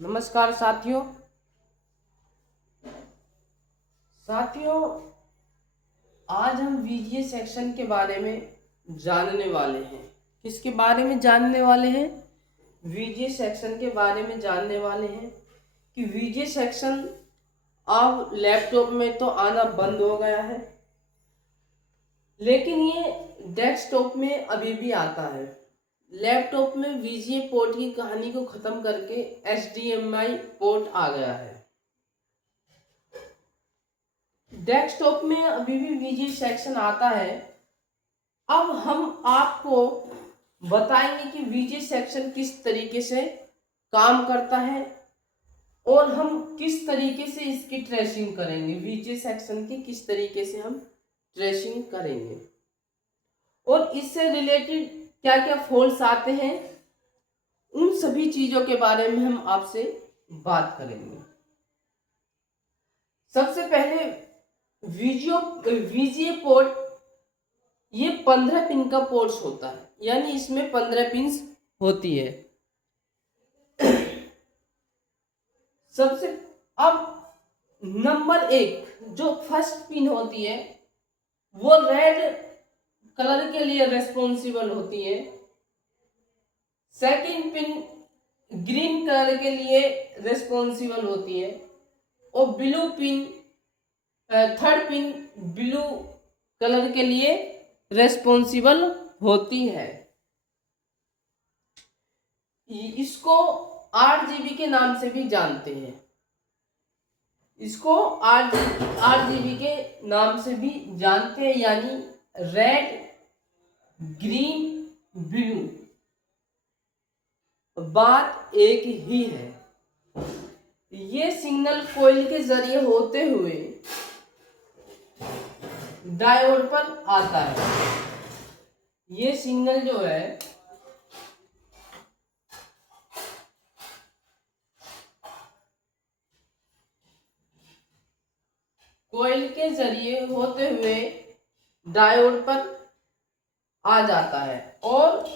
नमस्कार साथियों। आज हम वीजीए सेक्शन के बारे में जानने वाले हैं। किसके बारे में जानने वाले हैं? वीजीए सेक्शन के बारे में जानने वाले हैं कि वीजीए सेक्शन अब लैपटॉप में तो आना बंद हो गया है, लेकिन ये डेस्कटॉप में अभी भी आता है। लैपटॉप में वीजीए पोर्ट की कहानी को खत्म करके एचडीएमआई पोर्ट आ गया है। डेस्कटॉप में अभी भी वीजीए सेक्शन आता है। अब हम आपको बताएंगे कि वीजीए सेक्शन किस तरीके से काम करता है और हम किस तरीके से इसकी ट्रेसिंग करेंगे। वीजीए सेक्शन की किस तरीके से हम ट्रेसिंग करेंगे और इससे रिलेटेड क्या क्या फॉल्ट्स आते हैं, उन सभी चीजों के बारे में हम आपसे बात करेंगे। सबसे पहले वीजीए पोर्ट ये 15 पिन का पोर्ट्स होता है, यानी इसमें 15 पिन्स होती है। सबसे अब नंबर 1 जो फर्स्ट पिन होती है वो रेड कलर के लिए रेस्पॉन्सिबल होती है। सेकंड पिन ग्रीन कलर के लिए रेस्पॉन्सिबल होती है और blue pin third pin blue colour के लिए रेस्पॉन्सिबल होती है। इसको आरजीबी के नाम से भी जानते हैं। इसको आरजीबी के नाम से भी जानते हैं, यानी रेड ग्रीन ब्लू, बात एक ही है। ये सिग्नल कॉइल के जरिए होते हुए डायोड पर आता है। ये सिग्नल जो है कॉइल के जरिए होते हुए डायोड पर आ जाता है और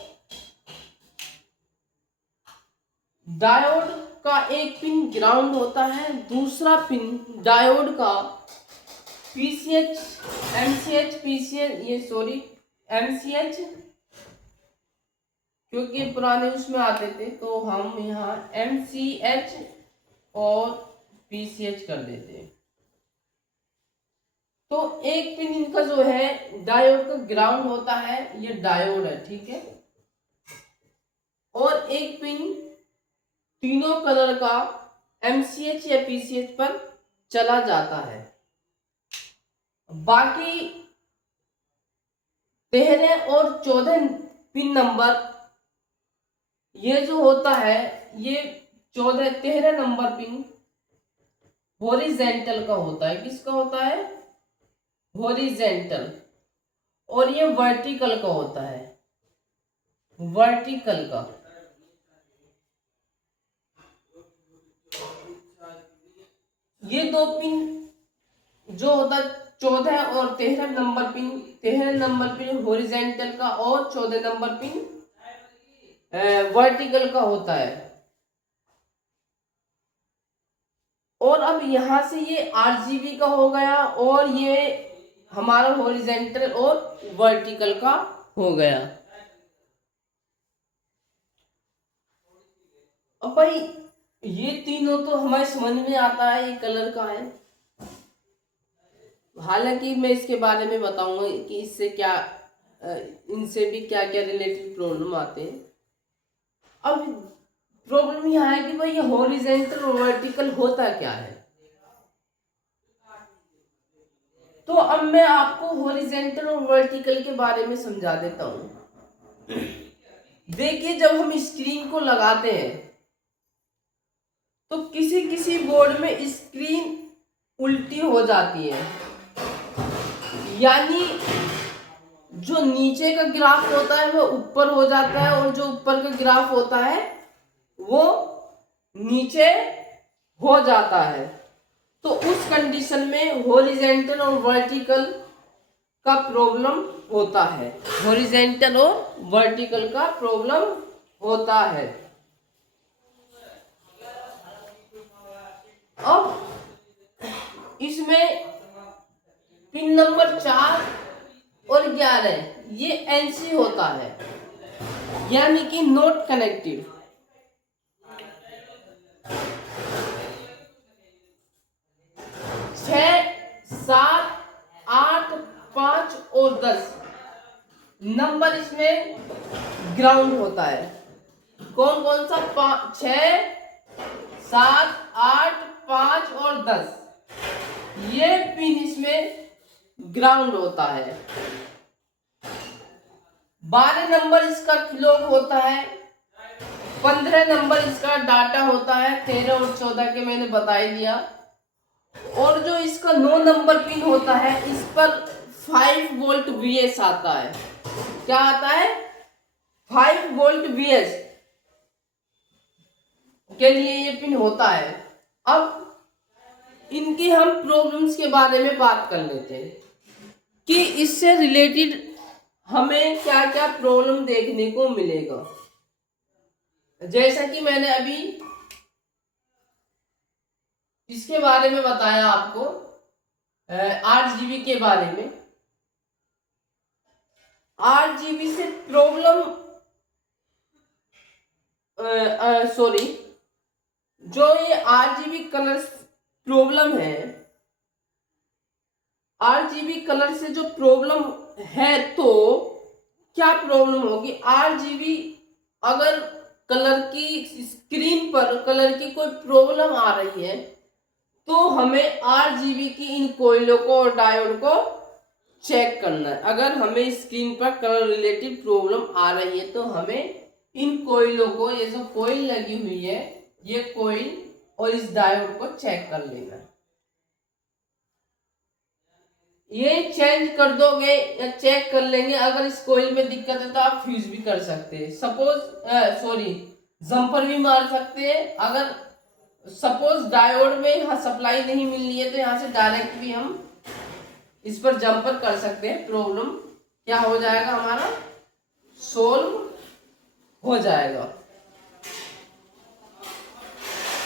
डायोड का एक पिन ग्राउंड होता है, दूसरा पिन डायोड का पीसीएच एमसीएच एमसीएच, क्योंकि पुराने उसमें आते थे तो हम यहाँ एमसीएच और पीसीएच कर देते हैं। तो एक पिन इनका जो है डायोड का ग्राउंड होता है, ये डायोड है, ठीक है। और एक पिन तीनों कलर का एमसीएच या पीसीएच पर चला जाता है। बाकी 13 और 14 पिन नंबर ये जो होता है, ये 13 नंबर पिन हॉरिजेंटल का होता है। किसका होता है? हॉरिजेंटल। और ये वर्टिकल का होता है, वर्टिकल का। ये दो पिन जो होता है 14 और 13 number pin, 13 number pin horizontal का और 14 नंबर पिन वर्टिकल का होता है। और अब यहां से ये आरजीबी का हो गया और ये हमारा हॉरिजेंटल और वर्टिकल का हो गया। अब भाई ये तीनों तो हमारे समझ में आता है, ये कलर का है। हालांकि मैं इसके बारे में बताऊंगा कि इससे क्या इनसे भी क्या क्या रिलेटेड प्रॉब्लम आते हैं। अब प्रॉब्लम यह है कि भाई ये हॉरिजेंटल और वर्टिकल होता क्या है। तो अब मैं आपको हॉरिजेंटल और वर्टिकल के बारे में समझा देता हूं। देखिए, जब हम स्क्रीन को लगाते हैं तो किसी किसी बोर्ड में स्क्रीन उल्टी हो जाती है, यानी जो नीचे का ग्राफ होता है वो ऊपर हो जाता है और जो ऊपर का ग्राफ होता है वो नीचे हो जाता है। तो उस कंडीशन में हॉरिजेंटल और वर्टिकल का प्रॉब्लम होता है। हॉरिजेंटल और वर्टिकल का प्रॉब्लम होता है। इसमें पिन नंबर 4 और 11 ये एनसी होता है, यानी कि नॉट कनेक्टेड। 6, 7, 8, 5 और 10 नंबर इसमें ग्राउंड होता है। कौन कौन सा? 6, 7, 8, 5 और 10 ये पिन इसमें ग्राउंड होता है। 12 नंबर इसका क्लॉक होता है। 15 नंबर इसका डाटा होता है। 13 और 14 के मैंने बता ही दिया। और जो इसका 9 नंबर पिन होता है इस पर 5 वोल्ट VS आता है। क्या आता है? 5 वोल्ट VS के लिए ये पिन होता है। अब इनकी हम प्रॉब्लम्स के बारे में बात कर लेते हैं कि इससे रिलेटेड हमें क्या क्या प्रॉब्लम देखने को मिलेगा। जैसा कि मैंने अभी इसके बारे में बताया आपको, 8 GB के बारे में। 8 GB से प्रॉब्लम सॉरी, जो ये 8 GB कलर प्रॉब्लम है, 8 GB कलर से जो प्रॉब्लम है, तो क्या प्रॉब्लम होगी? 8 GB अगर कलर की स्क्रीन पर कलर की कोई प्रॉब्लम आ रही है तो हमें 8 GB की इन कोयलों को और डायोड को चेक करना है। अगर हमें स्क्रीन पर कलर रिलेटेड प्रॉब्लम आ रही है तो हमें इन कोयलों को, ये जो कोयल लगी हुई है, ये कोयल और इस डायोड को चेक कर लेना। ये चेंज कर दोगे या चेक कर लेंगे। अगर इस कोयल में दिक्कत है तो आप फ्यूज भी कर सकते हैं, जंपर भी मार सकते हैं। अगर सपोज डायोड में यहाँ सप्लाई नहीं मिल रही है तो यहाँ से डायरेक्ट भी हम इस पर जंपर कर सकते हैं। प्रॉब्लम क्या हो जाएगा? हमारा सोल्व हो जाएगा।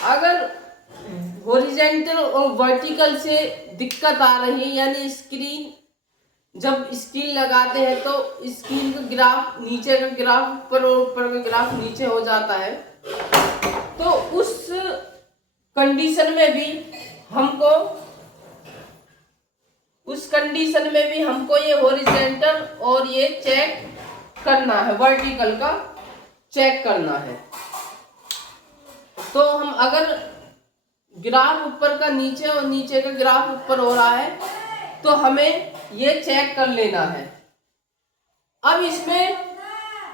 अगर हॉरिजॉन्टल और वर्टिकल से दिक्कत आ रही है, यानी स्क्रीन, जब स्क्रीन लगाते हैं तो स्क्रीन का ग्राफ, नीचे का ग्राफ ऊपर और ऊपर का ग्राफ नीचे हो जाता है, तो उस कंडीशन में भी हमको ये हॉरिजॉन्टल और ये चेक करना है, वर्टिकल का चेक करना है। तो हम अगर ग्राफ ऊपर का नीचे और नीचे का ग्राफ ऊपर हो रहा है तो हमें ये चेक कर लेना है। अब इसमें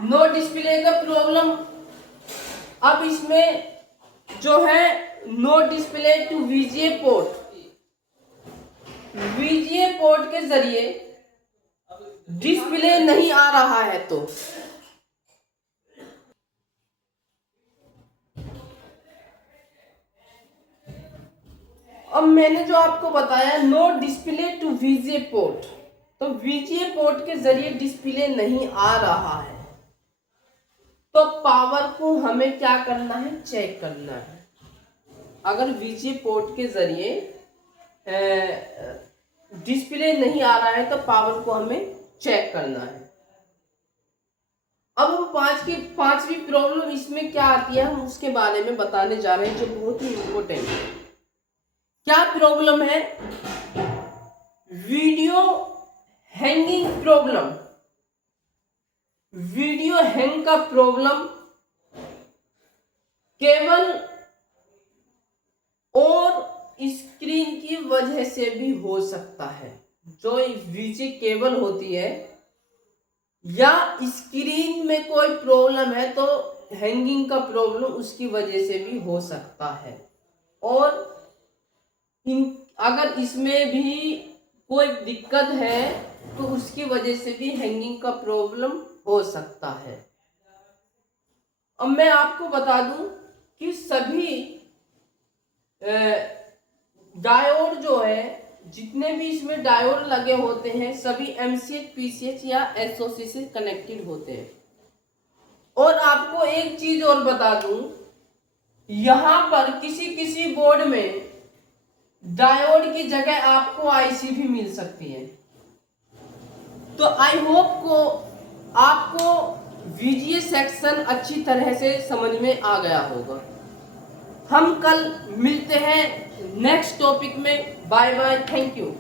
नो डिस्प्ले का प्रॉब्लम, अब इसमें जो है no display to VGA port, VGA port के जरिए डिस्प्ले नहीं आ रहा है तो अब मैंने जो आपको बताया no display to VGA port, तो VGA पोर्ट के जरिए डिस्प्ले नहीं आ रहा है तो पावर को हमें क्या करना है? चेक करना है। अगर VGA पोर्ट के जरिए डिस्प्ले नहीं आ रहा है तो पावर को हमें चेक करना है। अब हम पांचवी प्रॉब्लम इसमें क्या आती है हम उसके बारे में बताने जा रहे हैं, जो बहुत ही इंपॉर्टेंट है। क्या प्रॉब्लम है? Video hanging problem. Video hang का प्रॉब्लम केबल और स्क्रीन की वजह से भी हो सकता है। जो VGA केबल होती है या स्क्रीन में कोई प्रॉब्लम है तो हैंगिंग का प्रॉब्लम उसकी वजह से भी हो सकता है। और अगर इसमें भी कोई दिक्कत है तो उसकी वजह से भी हैंगिंग का प्रॉब्लम हो सकता है। अब मैं आपको बता दूं कि सभी डायोड जो है, जितने भी इसमें डायोड लगे होते हैं सभी MCH, PCH या SOC से कनेक्टेड होते हैं। और आपको एक चीज और बता दूं, यहां पर किसी बोर्ड में डायोड की जगह आपको आईसी भी मिल सकती है। तो आई होप को आपको वीजीए सेक्शन अच्छी तरह से समझ में आ गया होगा। हम कल मिलते हैं नेक्स्ट टॉपिक में। Bye bye, thank you.